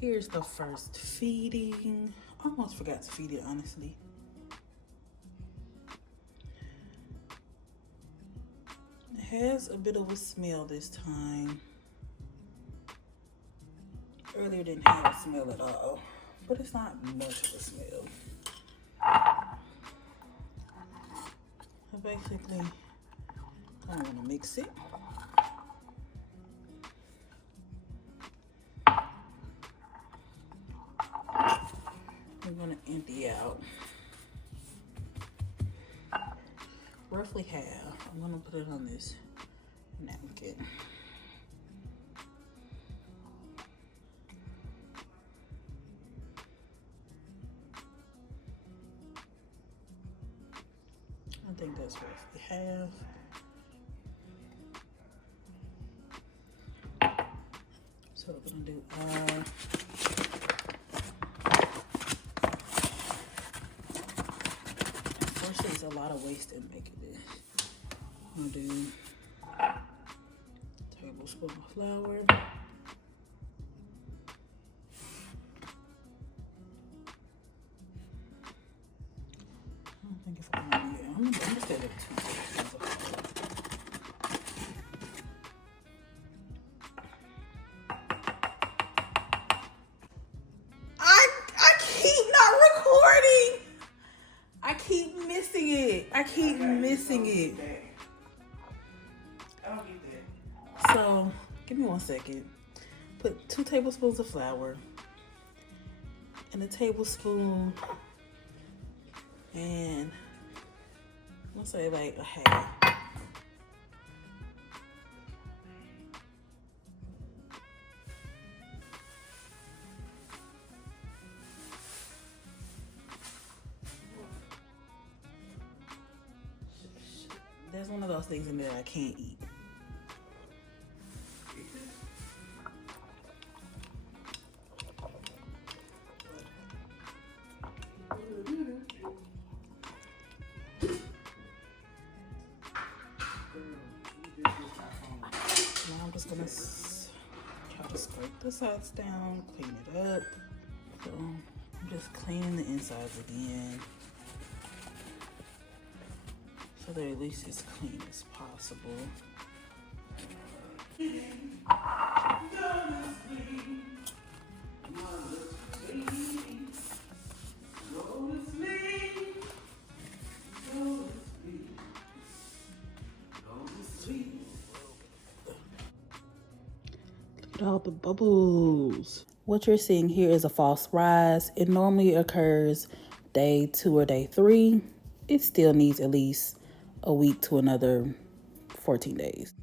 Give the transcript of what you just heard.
Here's the first feeding. Almost forgot to feed it, honestly. It has a bit of a smell this time. Earlier didn't have a smell at all, but it's not much of a smell. So basically, I'm gonna mix it. We're gonna empty out roughly half. I'm gonna put it on this napkin. I think that's roughly half. So we're gonna do first there's a lot of waste in making this. I'm gonna do a tablespoon of flour. I don't think if I'm gonna do it. I'm gonna say like 2 tablespoons of flour. I keep missing it. So, give me 1 second. Put 2 tablespoons of flour and a tablespoon and let's say like a half. There's one of those things in there I can't eat. Now I'm just gonna try to scrape the sides down, clean it up. So I'm just cleaning the insides again, so they're at least as clean as possible. Look at all the bubbles. What you're seeing here is a false rise. It normally occurs day 2 or day 3. It still needs at least a week to another 14 days.